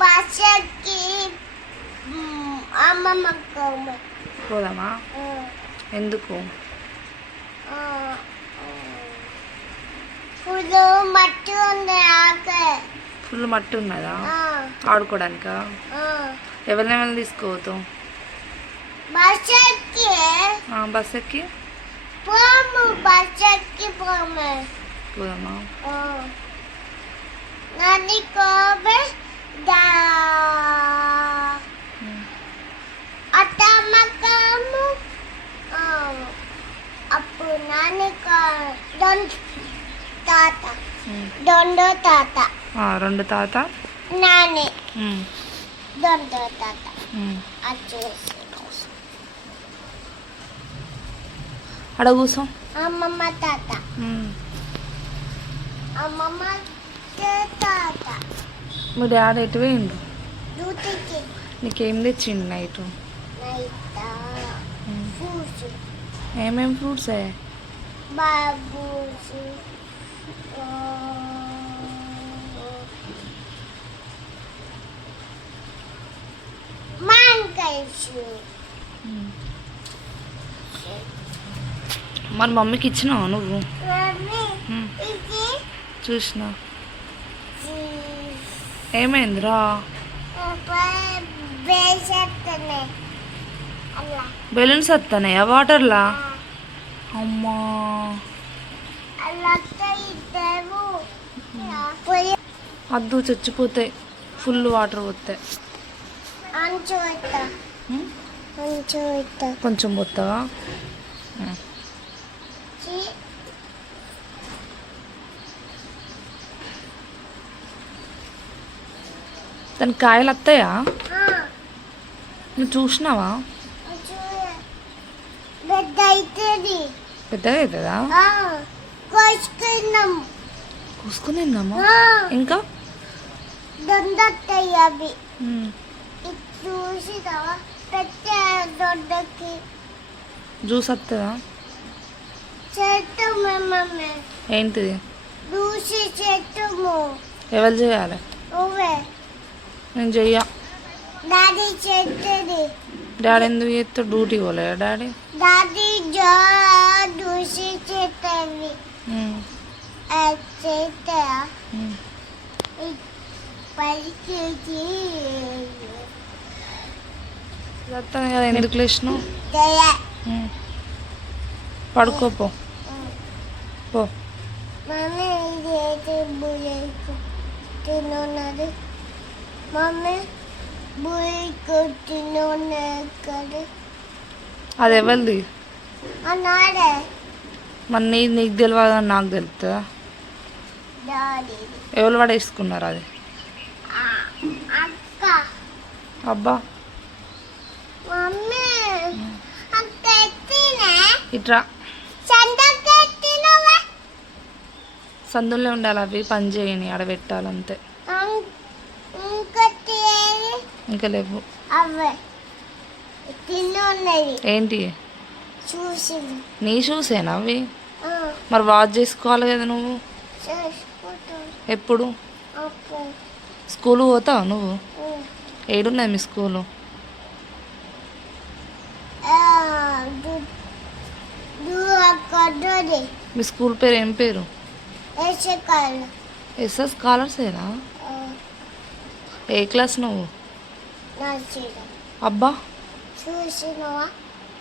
బస్సుకి అమ్మమ్మకు పోదామా? ఎందుకు? ఫుల్ మట్టి ఉంది. ఫుల్ మట్టి ఉన్నదా? ఆడుకోవడానికా? ఎవరినెవరిని తీసుకోవతావు? బస్ ఎక్కి పోదామా? నాని కోబే అత్తమ్మకము అప్పుడు నాని దొండో తాత రెండు తాత నాని దొండో తాత వచ్చేసి అడ కూర్చో. అమ్మమ్మ తాత అమ్మమ్మ తాత. మీ డాడీ ఎటు పోయిండు? డ్యూటీకి. నీకేం తెచ్చిండు నైట్? ఫ్రూట్స్. ఏమేమి ఫ్రూట్స్? బాబూస్, మాంకాయస్. మరి మమ్మీకి ఇచ్చినావా నువ్వు? చూసినా. ఏమైందిరా? బెలూన్స్ వస్తున్నాయా వాటర్లా? అమ్మా అద్దు చచ్చిపోతాయి ఫుల్ వాటర్ పోతాయి. కొంచెం పోతావా? దానికి కాయలు వస్తాయా? నువ్వు చూసినావా? పెద్దగా అవుతుందా? కోసుకుని తిన్నామా? ఇంకా అవి చూసి దొడ్డకి జ్యూస్ వస్తుందా? ఏంటిది? చూసి చెట్టు. ఎవరు చేయాలి? నేను చెయ్యా. డాడీ చెట్టుది. డాడీ ఎందుకు చేస్తా? డ్యూటీ పోలేదా డాడీ? డాడీ చూసి చెట్టవి చేస్తా పరిస్థితి కదా. ఎందుకు లేచినావు? పడుకోపో పో. మమ్మీ ఇది అయితే బుల్లెట్ తిన్నది. మమ్మీ బుల్లెట్ తిన్నది. అది ఎవరిది? అన్నాడే. మరి నీకు తెలియదు అని నాకు తెలుస్తుందా? డాడీ. ఎవరు పడేసుకున్నారు అది? అక్క. అబ్బా మమ్మీ అక్క ఎత్తినే. ఇట్రా. సందకెత్తినవా? సందులో ఉండాలి అవి పని చేయని ఆడ పెట్టాలంతే. ఇంకా లేవు అవే తిన్నది. ఏంటి? చూసి. నీ చూసేనా అవి? మరి వాచ్ చేసుకోవాలి కదా నువ్వు. ఎప్పుడు స్కూల్ పోతావు నువ్వు? ఏడున్నది మీ స్కూలు? మీ స్కూల్ పేరు ఏం పేరు? ఎస్ఎస్ స్కాలర్సేనా? ఏ క్లాస్ నువ్వు? అబ్బా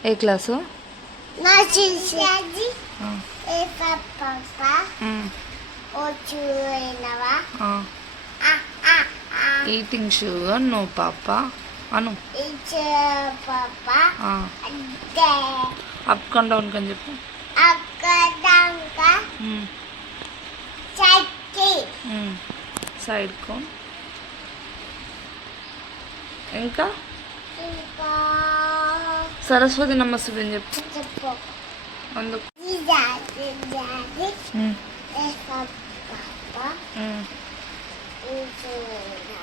ఏ క్లాసు? ఈటింగ్ షుగర్ నో పాప అను. అప్ అండ్ డౌన్ కని చెప్పు. సైడ్ కో. ఇంకా సరస్వతి నమస్తే అని చెప్పు. అందుకు